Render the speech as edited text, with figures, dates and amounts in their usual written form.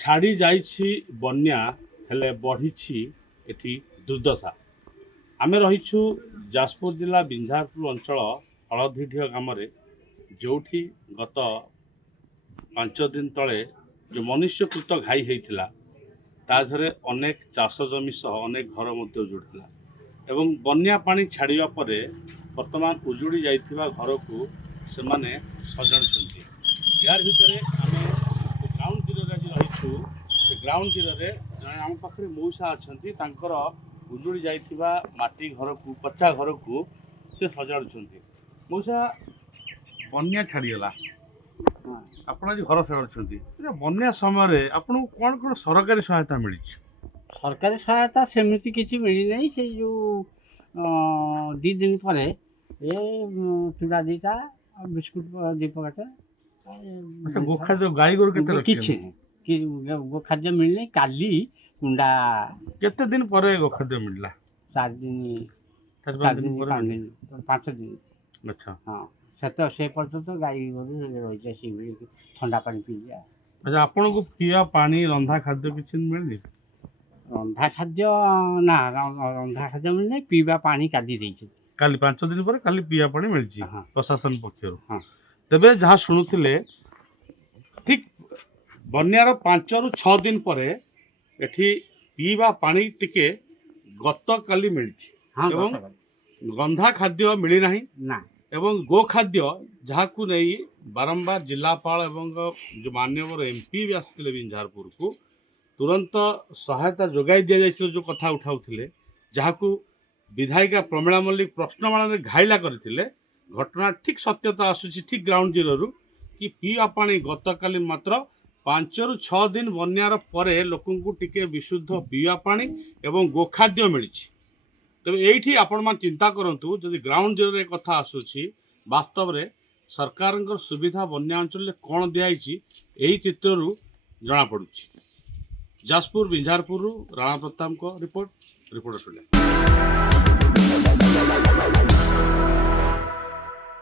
ଛାଡ଼ି ଯାଇଛି ବନ୍ୟା ହେଲେ ବଢ଼ିଛି ଏଠି ଦୁର୍ଦ୍ଦଶା। ଆମେ ରହିଛୁ ଯାଜପୁର ଜିଲ୍ଲା ବିଞ୍ଝାରପୁର ଅଞ୍ଚଳ ହଳଦୀଢିଅ ଗ୍ରାମରେ, ଯେଉଁଠି ଗତ 5 ଦିନ ତଳେ ଯେଉଁ ମନୁଷ୍ୟକୃତ ଘାଇ ହେଇଥିଲା ତା ଦେହରେ ଅନେକ ଚାଷ ଜମି ସହ ଅନେକ ଘର ମଧ୍ୟ ଉଜୁଡ଼ିଥିଲା ଏବଂ ବନ୍ୟା ପାଣି ଛାଡ଼ିବା ପରେ ବର୍ତ୍ତମାନ ଉଜୁଡ଼ି ଯାଇଥିବା ଘରକୁ ସେମାନେ ସଜାଡ଼ୁଛନ୍ତି। यार भितर आम ग्राउंड जिरोरे आज रहीचु से ग्राउंड जिरोरे आम पाखे मौसा अच्छा उजुड़ी जाइथिबा माटी घर को पचा घर को से सजाड़ुଛନ୍ତି। मौसा बन्या छाड़ीगला आप घर सजाड़ुଛନ୍ତି बन्या समय आपको कौन कौन सरकारी सहायता मिली? सरकारी सहायता सेमती किसी मिली नहीं से जो 2 दिन पर चूड़ा दीटा बिस्कुट दी पकेट अच्छा गोखाद्य गाई गोरु केते किछि कि गोखाद्य मिलने काली कुंडा केते दिन पर गोखाद्य मिलला? 4 दिन 5 दिन। अच्छा हाँ से पर्यंत तो गाई गोरु रही जाए ठंडा पानी पी जा। अच्छा आपन को पिया पानी रंधा खाद्य किछि मिलनी? रंधा खाद्य ना रंधा खाद्य मिलने पीवा पानी काली देइछ काली 5 दिन पर काली पिया पानी मिलछि प्रशासन पक्षर। हाँ तेबे जहाँ शुणुथिले ठीक बन्यार 5 ରୁ 6 दिन पर एठी पीवा पानी टिके गत काली मिलछि एवं गंधा खाद्य मिली नाही ना एवं गो खाद्य जहाकू नहीं बारंबार जिलापाल एवं जो माननीय एमपी भी आसते बिंझारपुर को तुरंत सहायता जोगाई दि जाइए जो कथा उठाउथिले जहाकू विधायिका प्रमीला मल्लिक प्रश्नमाला घाइला करथिले घटना ठीक सत्यता आसुची ठीक ग्राउंड जीरो कि पीवा पानी गत काली मात्र 5 ରୁ 6 दिन बन्यार परे लोकंकु टिके विशुद्ध पीवा पानी एवं गोखाद्य मिली। तेज ये आपण मान चिंता करंतु जदि ग्राउंड जीरो रे कथा आसुची वास्तव रे सरकार सुविधा बन्या अंचल कौन दिखाई यही चित्रु जना पड़ुची। Jajpur Binjharpur Rana Pratap report reporter.